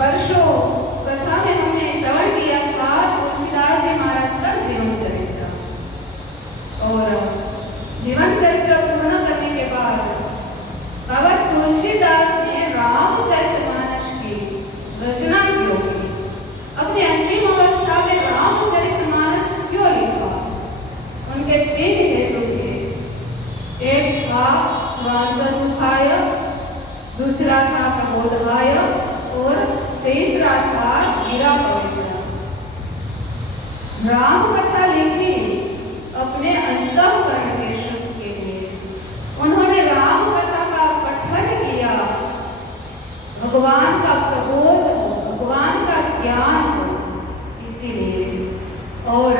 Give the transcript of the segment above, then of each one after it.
वर्षों कथा में हमने श्रवण किया था तुलसीदास जी महाराज का जीवन चरित्र, और जीवन चरित्र पूर्ण करने के बाद बाबा तुलसीदास ने रामचरितमानस की रचना क्यों की? अपनी अंतिम अवस्था में रामचरितमानस क्यों लिखा? उनके 3 हेतु थे। एक था स्वांत सुखाय, दूसरा था प्रबोधाय और तीसरा था गिरा पवित्र। राम कथा लिखी अपने अंतःकरण के सुख के लिए। उन्होंने राम कथा का पठन किया, भगवान का प्रबोध हो, भगवान का ज्ञान हो, इसीलिए। और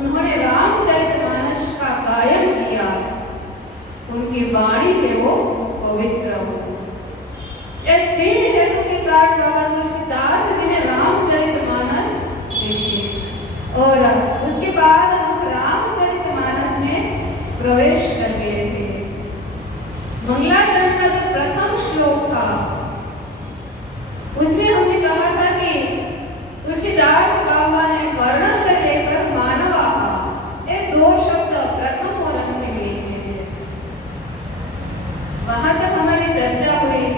उन्होंने रामचरितमानस का गायन किया, उनकी वाणी है वो पवित्र हो। ये 3 हेतु के कारण बाबा तुलसीदास जी ने रामचरितमानस लिखी, और उसके बाद हम रामचरितमानस में प्रवेश कर गए थे। मंगलाचरण का जो प्रथम श्लोक था उसमें हमने कहा था कि तुलसीदास बाबा ने वर्ण से लेकर मानवाहा ये 2 शब्द प्रथम और अंत में लिखे थे। वहां तक हमारी चर्चा हुई,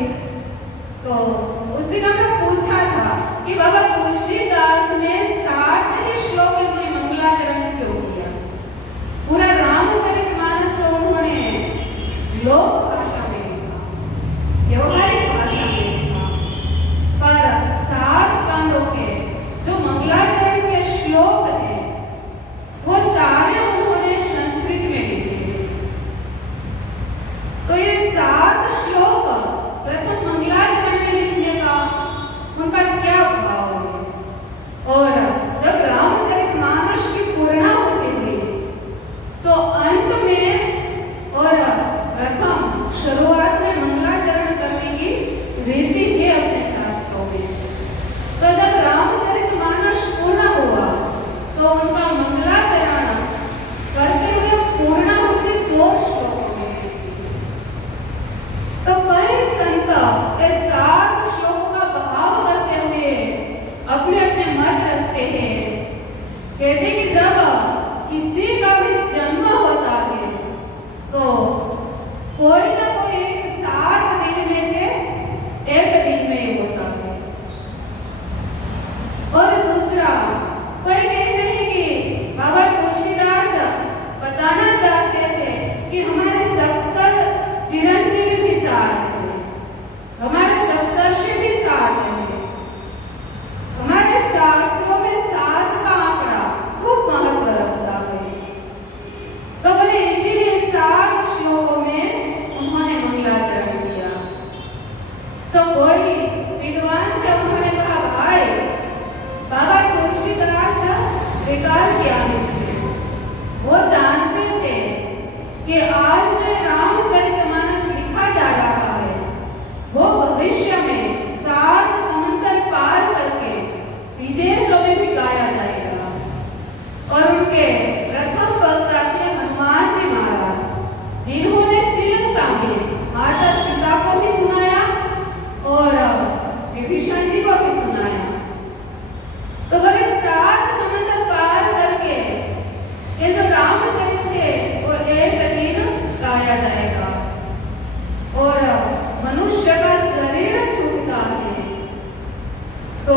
तो उस दिन हमने पूछा था कि बाबा तुलसीदास ने 7 ही श्लोकों में मंगलाचरण क्यों किया? पूरा रामचरितमानस तो उन्होंने लोक भाषा में लिखा, व्यवहारिक भाषा में लिखा, पर 7 कांडों के जो मंगलाचरण के श्लोक थे वो सारे उन्होंने संस्कृत में लिखे। तो ये 7 श्लोक प्रथम मंगलाचरण में लिखने का उनका क्या भाव है? और जब रामचरितमानस की पूर्णाहुति हुई तो अंत में और प्रथम शुरुआत में मंगलाचरण करने की रीति है अपने शास्त्रों में। तो जब रामचरितमानस पूर्ण हुआ तो उनका मंगलाचरण करते हुए पूर्णाहुति 2 श्लोकों में थी। तो कई संत ये 7 श्लोकों का भाव करते हुए अपने अपने मत रखते हैं। कहते कि जब किसी का भी जन्म होता है तो कोई ना कोई एक 7 दिन में से एक दिन में ही होता है। और दूसरा, कोई कहते हैं कि बाबा तुलसीदास बताना चाहते थे कि हमारे सप्तर चिरंजीवी भी 7 हैं, हमारे सप्तर्षि भी 7 हैं। हमारे शास्त्रों में 7 का आंकड़ा खूब महत्व रखता है। तो बोले इसीलिए 7 श्लोकों में उन्होंने मंगलाचरण किया। तो कोई विद्वान थे, उन्होंने कहा भाई बाबा तुलसीदास त्रिकाल ज्ञानी थे, वो जानते थे कि आज जो रामचरितमानस लिखा जा रहा है वो भविष्य में 7 समंदर पार करके विदेशों में भी गाया जाएगा। और उनके प्रथम वक्ता थे हनुमान जी महाराज, जिन्होंने श्रीलंका में माता सीता को भी सुनाया और विभीषण जी को भी सुनाया। तो बोले 7 समंदर पार करके ये जो रामचरित है वो एक दिन गाया जाएगा। और मनुष्य का शरीर छूटता है तो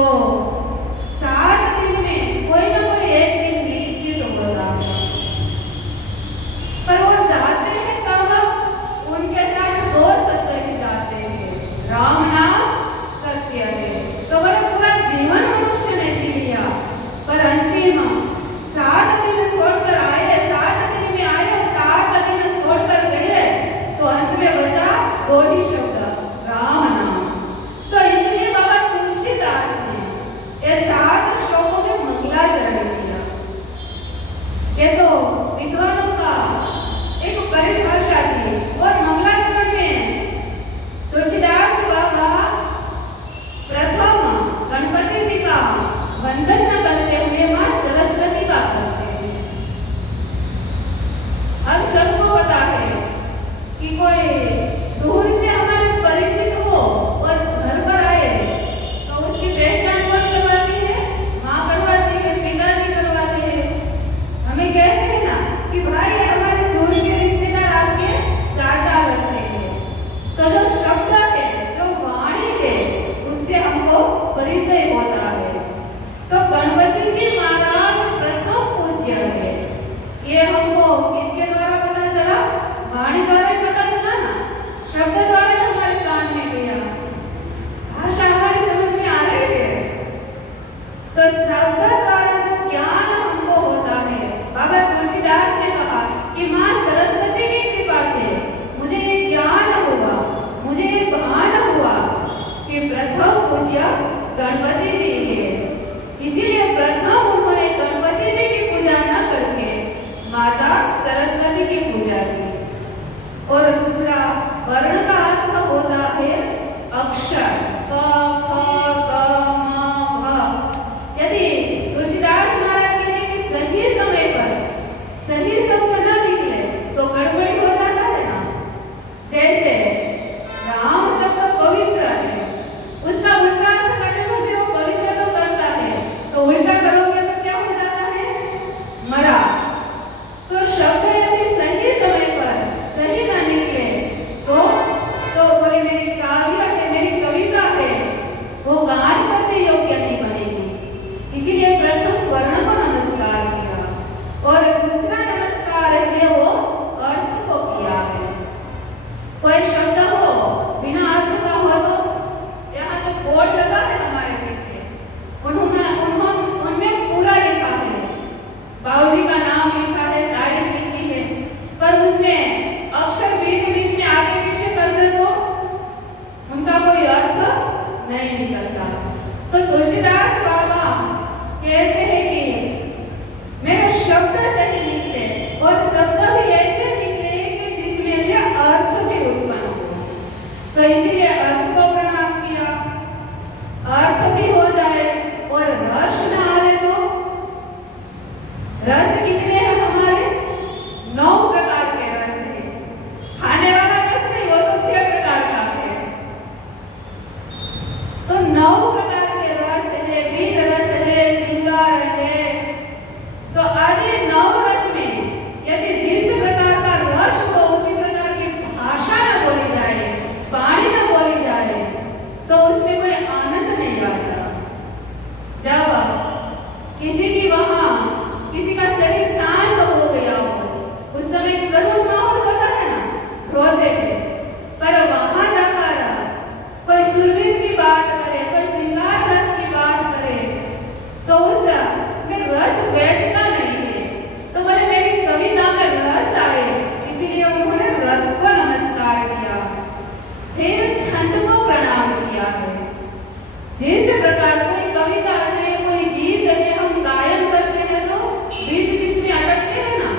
7 दिन में कोई ना कोई एक दिन निश्चित होता है। पर वो जाते हैं तब उनके साथ 2 शब्द ही जाते हैं, राम नाम सत्य है। तो बोले पूरा जीवन मनुष्य ने जी लिया, पर अंतिम 7 दिन छोड़कर आए, 7 दिन में आए, 7 दिन छोड़कर गए, तो अंत में बचा 2 ही शब्द, राम नाम। तो इसलिए बाबा तुलसीदास ने परिचय होता है। तो गणपति जी महाराज प्रथम पूज्य है। ये हमको किसके द्वारा पता चला? वाणी द्वारा ही पता चला ना, शब्द द्वारा ही हमारे कान में गया। भाषा हमारी समझ में आ रही है। तो शब्द द्वारा जो ज्ञान हमको होता है, बाबा तुलसीदास ने कहा कि माँ सरस्वती की कृपा से मुझे ये ज्ञान हुआ, मुझे ये भान हुआ कि प्रथम पूज्य गणपति जी है। इसीलिए प्रथम उन्होंने गणपति जी की पूजा न करके माता सरस्वती की पूजा की। और दूसरा वर्ण का अर्थ होता है अक्षर, क ख ग म भ। यदि तुलसीदास महाराज कहते हैं कि सही समय पर सही शब्द न निकले तो गड़बड़ी हो जाता है ना। जैसे राम शब्द पवित्र है, उसका उल्टा अर्थ करने को भी वो पवित्र तो करता है, तो उल्टा करोगे तो क्या हो जाता है? मरा। तो शब्द यदि सही समय पर सही ना निकले तो बोले मेरी काव्य है, मेरी कविता है, वो गान करने योग्य नहीं बनेगी। इसीलिए प्रथम वर्ण को नमस्कार किया और दूसरा नमस्कार है वो अर्थ को किया है। कोई शब्द हो बिना अर्थ का हो तो यहाँ जो बोर्ड लगा है हमारे पीछे, उनमें पूरा लिखा है, बाबूजी का नाम लिखा है, तारीख लिखी है, पर उसमें अक्षर बीच बीच में आगे पीछे कर दे तो उनका कोई अर्थ नहीं निकलता। तो तुलसीदास बाबा कहते हैं कि मेरे शब्द सही निकले और शब्द भी ऐसे निकले कि जिसमें से अर्थ भी उत्पन्न हो। तो इसीलिए अर्थ को प्रणाम किया, अर्थ भी हो जाए और रस न आवे तो रस कितने हैं हमारे? 9 प्रकार के रस हैं। खाने वाला रस नहीं, वो तो 6 प्रकार का है। तो 9 प्रकार के रस है, वीर रस है, श्रृंगार है। तो आदि 9 रस में यदि जिस प्रकार का रस हो उसी प्रकार की भाषा न बोली जाए, वाणी न बोली जाए, तो उसमें कोई आनंद नहीं आता। जब किसी की वहां किसी का शरीर शांत हो गया हो, उस समय करुण माहौल होता है ना, रोते थे, पर वहां जाकर कोई सुरवीर की बात करे, कोई श्रृंगार रस की बात करे, तो उस में रस बैठता नहीं है। तो बोले मेरी कविता में रस आए, इसीलिए उन्होंने रस को नमस्कार किया। फिर छंद को प्रणाम किया है। जिस प्रकार कोई कविता है, कोई गीत है, हम गायन करते हैं तो बीच बीच में अटकते हैं ना,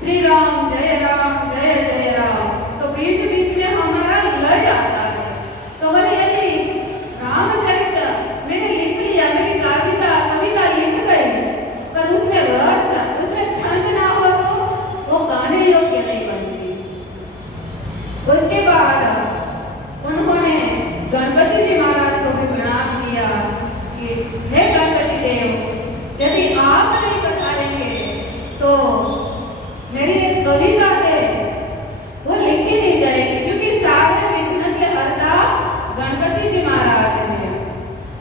श्री राम जय जय राम, तो बीच बीच में हमारा लय आता है। तो बोले यदि रामचरित मैंने लिख लिया, मेरी कविता लिख गई, पर उसमें रस, उसमें छंद ना हो तो वो गाने योग्य नहीं बनती। उसके बाद उन्होंने गणपति जी महाराज को भी प्रणाम किया कि हे गणपति देव, यदि आप नहीं पधारेंगे तो मेरी एक कविता है वो लिखी नहीं जाएगी, क्योंकि सारे विघ्न के हरता गणपति जी महाराज हैं।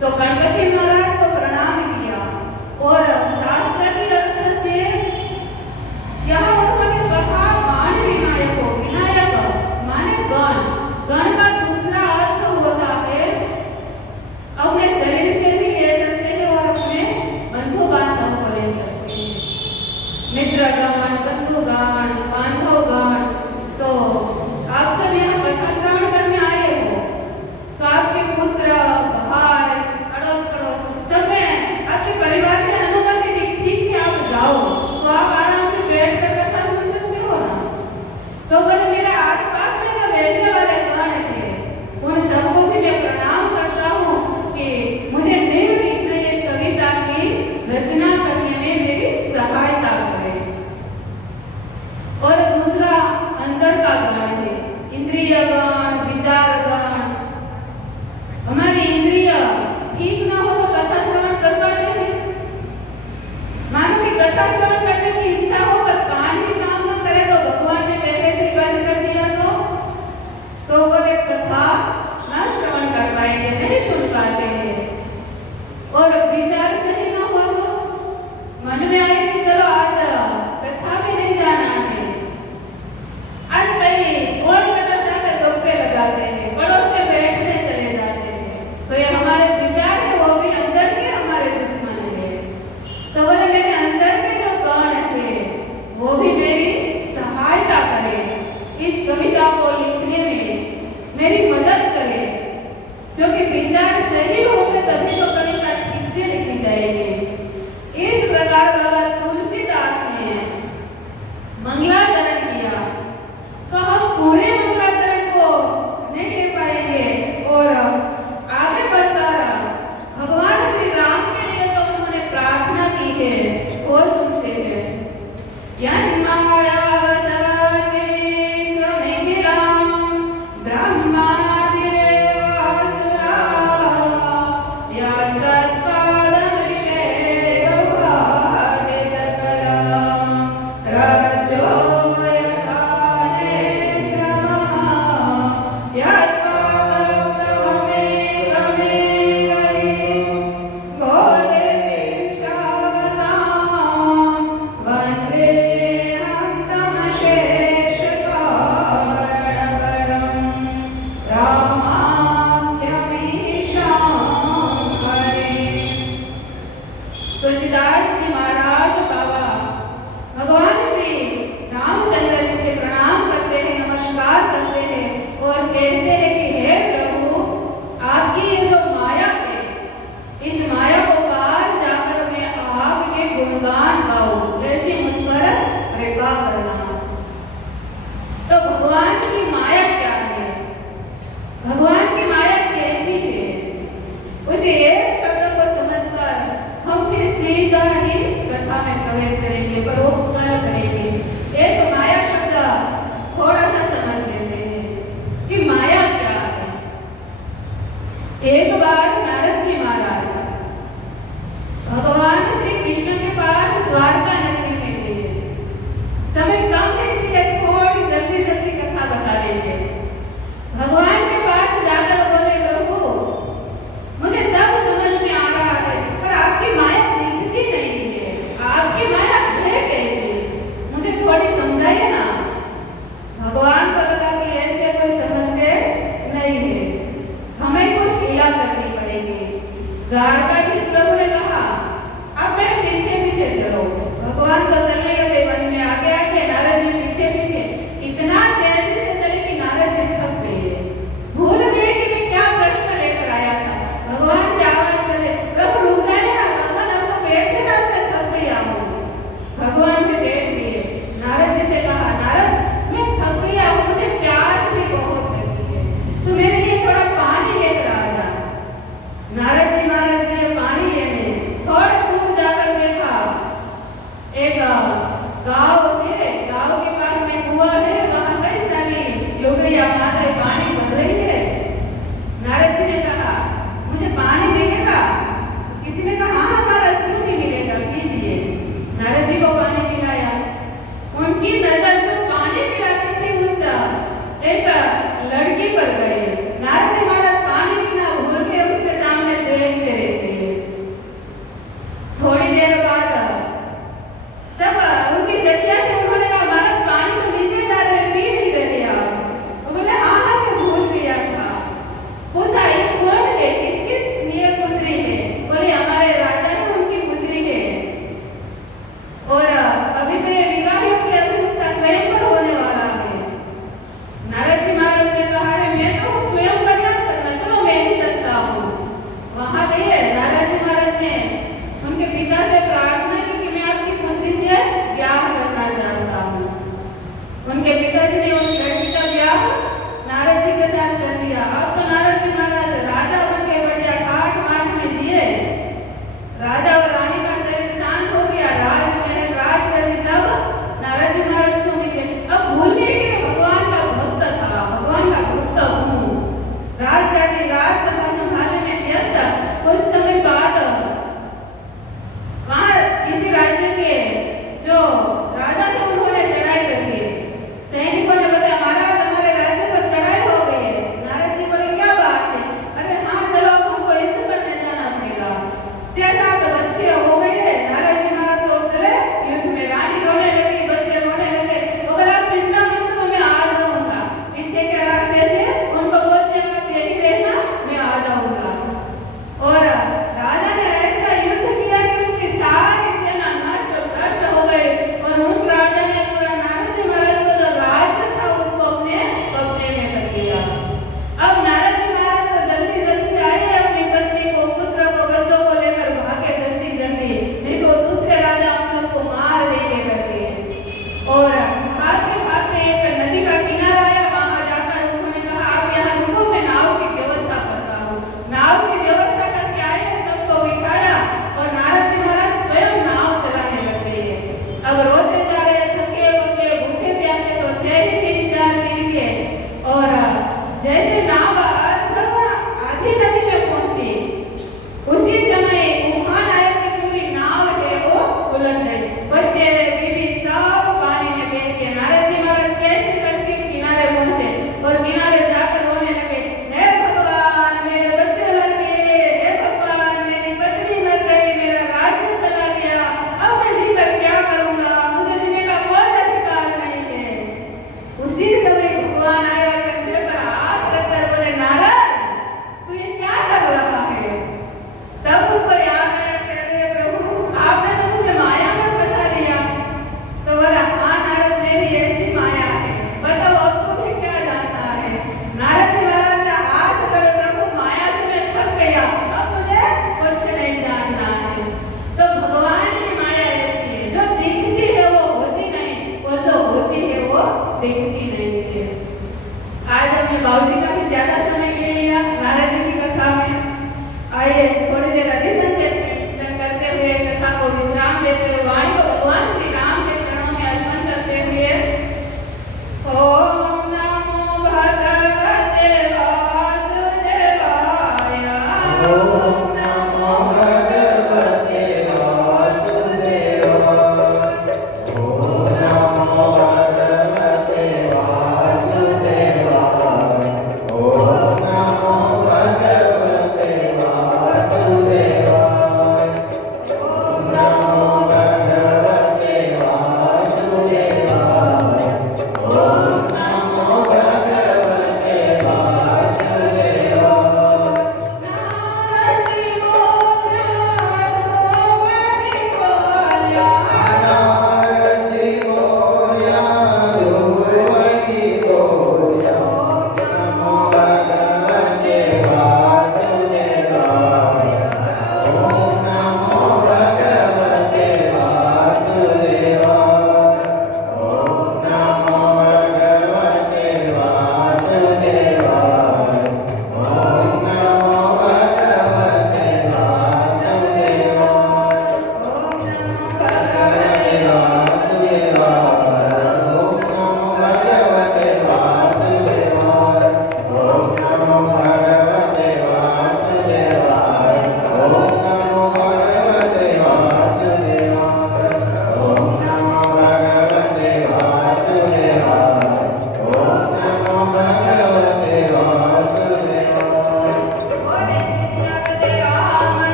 तो गणपति महाराज को प्रणाम किया और शास्त्र की अर्थ से यहाँ उन्होंने कहा वाण विनायक हो। विनायक माने गण, गण का दूसरा अर्थ होता है अपने शरीर से भी ले सकते हैं और अपने बंधु बांधव को ले सकते हैं, मित्रगण, बंधुगण, बांधवगण। तो आप सब यहाँ कथा श्रवण करने आए हो, तो आपके पुत्र, भाई, अड़ोस पड़ोस सब में आपके परिवार में अनुमति दी, ठीक है आप जाओ, तो आप आराम से बैठ कर कथा सुन सकते हो ना। तो बोले मेरे आसपास में जो रहने वाले गण हैं उन सबको भी मैं प्रणाम करता हूँ कि मुझे निर्विघ्न ये कविता की रचना करने में मेरी सहायता करें। और दूसरा अंदर का गण है, इंद्रिय गण, विचार गण। हमारी इंद्रिय ठीक ना हो तो कथा श्रवण कर पाते हैं? मानो कि कथा श्रवण करने की इच्छा हो पर कान ही काम न करे तो भगवान ने पहले से ही बंद कर दिया तो वो एक कथा न श्रवण कर पाएंगे, नहीं सुन पाते हैं। मन में आया कि चलो आज कथा भी नहीं जाना है, आज कहीं और जगह जाकर गप्पे लगाते हैं, पड़ोस में बैठने चले जाते हैं। तो ये हमारे विचार है वो भी अंदर के हमारे दुश्मन है। तो बोले मेरे अंदर के जो कण है वो भी मेरी सहायता करे, इस कविता को लिखने में मेरी मदद करे, क्योंकि विचार सही होंगे तभी तो कविता ठीक से लिखी जाएगी। इस प्रकार बाबा तुलसीदास ने मंगलाचरण किया। तो हम पूरे मंगलाचरण को नहीं ले पाएंगे और आगे बढ़ता रहा। भगवान श्री राम के लिए जो उन्होंने प्रार्थना की है वो सुनते हैं। यं माया तुलसीदास जी महाराज बाबा भगवान श्री रामचंद्र जी से प्रणाम करते हैं, नमस्कार करते हैं और कहते हैं कि हे प्रभु, आपकी ये जो माया है, इस माया को पार जाकर मैं आपके गुणगान गाऊं, ऐसी मुझ पर कृपा करना। तो भगवान की माया क्या है, भगवान की माया कैसी है, उसे एक शब्द को समझकर हम फिर सीधा ही कथा में प्रवेश करेंगे, परोपकार करेंगे। एक माया शब्द थोड़ा सा समझ लेते हैं कि माया क्या है। एक बार नारद जी महाराज भगवान श्री कृष्ण के पास द्वारका नगरी में गए। समय कम है इसलिए थोड़ी जल्दी जल्दी कथा बता देंगे। भगवान के पास जाकर बोले, प्रभु मुझे सब समझ में आ रहा है पर आपकी माया दिखती नहीं है, आपकी माया है कैसे, मुझे थोड़ी समझाइए ना। भगवान को लगा कि ऐसे कोई समझते नहीं है, हमें कुछ लीला करनी पड़ेगी। द्वारकाधीश प्रभु ने कहा अब मेरे पीछे पीछे चलो। भगवान तो चलने लगे वन में आगे आगे, नारद जी पीछे पीछे। इतना तेजी से चले कि नारद जी थक गए, भूल गए कि मैं क्या प्रश्न लेकर आया था। भगवान से आवाज करे, प्रभु रुक जाइए ना, भगवान अब तो बैठे ना, मैं थक गया हूँ। भगवान भी बैठ गए। नारद जी से कहा, नारद मैं थक गया हूँ, मुझे प्यास भी बहुत लगती है, तो मेरे लिए थोड़ा पानी लेकर आ जा। नारद जी महाराज गए पानी लेने। थोड़ा दूर जाकर देखा एक गांव है, गांव के पास में कुआं है, वहां कई सारी लुगड़ियां माताएं पानी भर रही है। नारद जी ने कहा मुझे पानी मिलेगा? तो किसी ने कहा हाँ महाराज, क्यों नहीं मिलेगा, पीजिए। नारद जी को पानी पिलाया। उनकी नजर जो पानी पिलाती थी उस एक लड़की पर गए। नारद जी महाराज पानी पीना भूल गए, उसके सामने देखते रहते हैं। थोड़ी देर बाद सब उनकी सखियां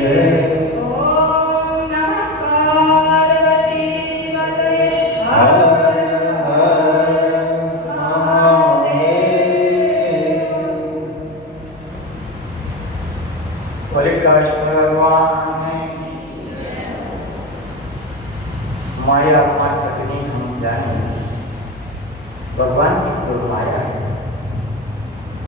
ओम नमः पार्वती पतये हर हर महादेव। कृष्ण भगवान ने माया मात पत्नी हम जाने भगवान की जो माया है